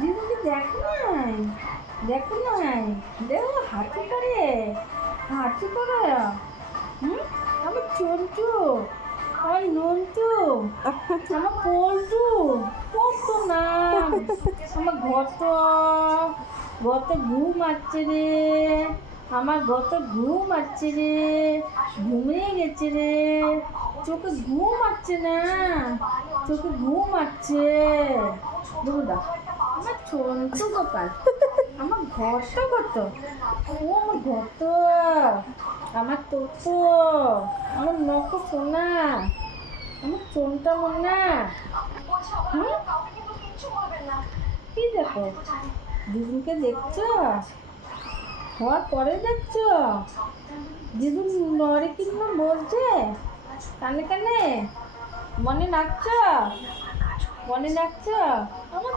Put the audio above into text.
দিদিকে দেখো নাই, দেখো নাই, দেখো হাঁটু করে, হাঁটু করে। হুম, আমার চন্টু, আমার নন্টু, আমার পল্টু, কত নাম। আমার গত ঘুম আসছে রে, আমার গত ঘুম আসছে রে, ঘুমিয়ে গেছে রে, চোখে ঘুম আসছে না, চোখে ঘুম আসছে। দুদা আমার চন্টু গোপাল, আমার কত, ও আমার আমার তোতো, আমার নখ সোনা, আমার চোনটা মোনা। হুম, কি দেখো, দিদুনকে দেখছো, হওয়ার পরে দেখছো, দিদুন নরে কিন্তু বলছে কানে কানে, মনে রাখছ, মনে রাখছ আমার